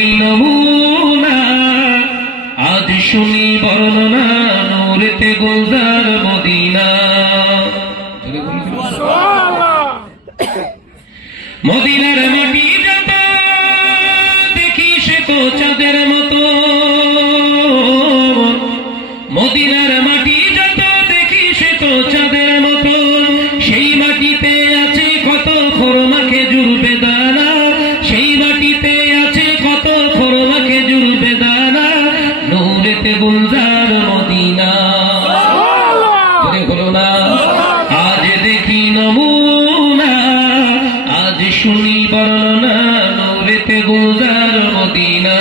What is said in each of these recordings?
দেখি নমুনা, আজ শুনি বর্ণনা, নূরেতে গুলজার মদিনা। মদিনার মাটি যত দেখি সে তো চাঁদের মতো, মদিনার মাটি যত দেখি সে তো চাঁদের মতো, সেই মাটিতে আছে কত খোরমা খেজুর বেদানা, সেই মাটিতে আছে কত খোরমা খেজুর বেদানা, নূরেতে গুলজার মদিনা। বলো না, আজ দেখি নমুনা, আজ শুনি বর্ণনা, নূরেতে গুলজার মদিনা।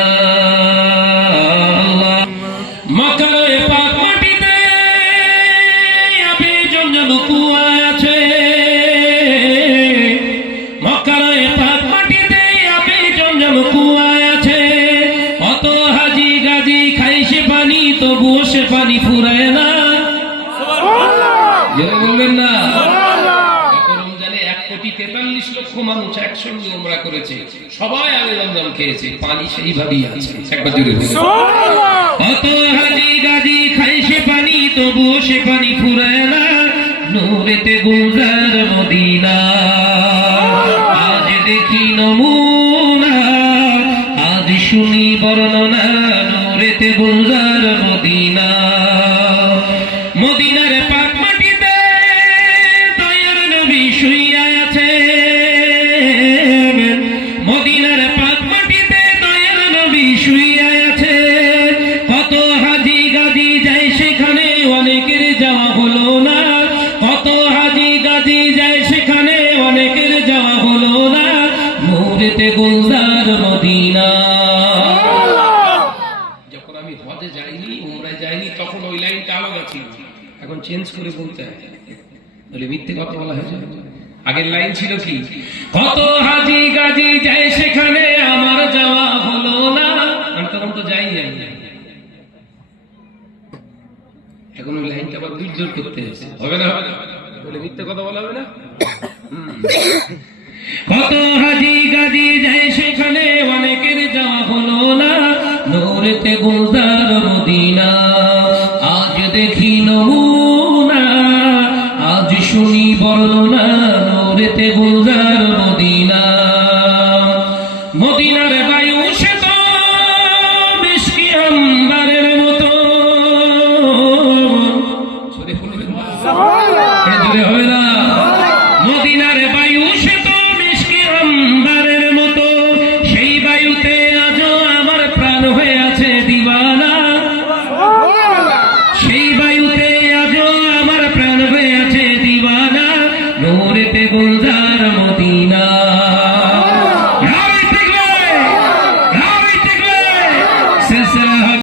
মক্কার পাক মাটিতে আবে জঞ্জাল কুয়া আছে, মক্কার পাক মাটিতে আবে জঞ্জাল কুয়া আছে, অত হাজি গাজি খাই সে পানি, তবুও সে পানি ফুরায় না। বলবেন না, রমজানে 1,43,00,000 মানুষ একসঙ্গে উমরা করেছে, সবাই আগে রমজান খেয়েছে, পানি সেইভাবেই আছে। একবার জুড়ে অত হাজি গাজি খাই সে পানি, তবুও সে পানি ফুরায় না, নূরেতে গুলজার মদিনা। আজ দেখি নমুনা, আজ শুনি বর্ণনা, নূরেতে গুলজার মদিনা। মদিনার পাক মাটিতে দয়ার নবী শুইয়া আছে, মদিনার পাক মাটিতে দয়ার নবী শুইয়া আছে, কত হাজি গাজি যায় সেখানে, অনেকের যাওয়া হলো না, কত হাজি গাজি যায় সেখানে, অনেকের যাওয়া হলো না, নূরেতে গুলজার মদিনা। যখন আমি হজে যাইনি, উমরায় যাইনি, তখন ওই লাইনটা আলাদা ছিল, এখন চেঞ্জ করে বলতে হয়, বলে মিথ্যে কথা বলা হয়েছে। আগের লাইন ছিল কি, কত হাজি গাজি যায় সেখানে, আমার যাওয়া হলো না, আমি তখন তো যাই যাই। এখন ওই লাইনটা আবার বিদ্যুৎ করতে হয়েছে, হবে না, বলে মিথ্যে কথা বলা হবে না। কত হাজি গাজি যায় সেখানে, অনেকের যাওয়া হলো না, নূরেতে গুলজার মদিনা।